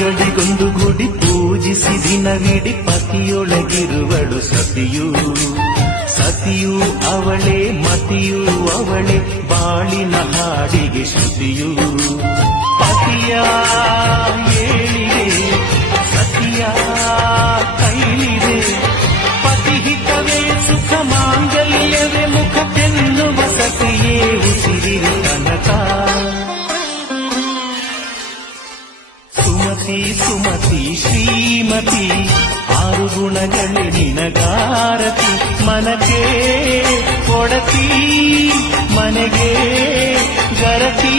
ತಿಂಗಳಿಗೊಂದು ಗುಡಿ ಪೂಜಿಸಿ ದಿನವಿಡಿ ಪತಿಯೊಳಗಿರುವಳು ಸತಿಯು. ಸತಿಯು ಅವಳೇ ಮತಿಯು ಅವಳೇ ಬಾಳಿನ ಹಾಡಿಗೆ ಶ್ರುತಿಯು. ಪತಿಯ ಏಳಿಗೆ ಸತಿಯ ಕೈಲಿದೆ. ಪತಿಹಿತವೇ ಸುಖ ಮಾಂಗಲ್ಯವೇ ಮುಖ ತೆನ್ನುವ ಸತಿಯೇ ಉಸಿರಿನ ತನಕ. ಸುಮತಿ ಸುಮತಿ ಶ್ರೀಮತಿ ಆರು ಗುಣಗಳೇ ನಿನಗಾರತಿ. ಮನಕ್ಕೆ ಕೊಡತಿ ಮನೆಗೆ ಗರತಿ.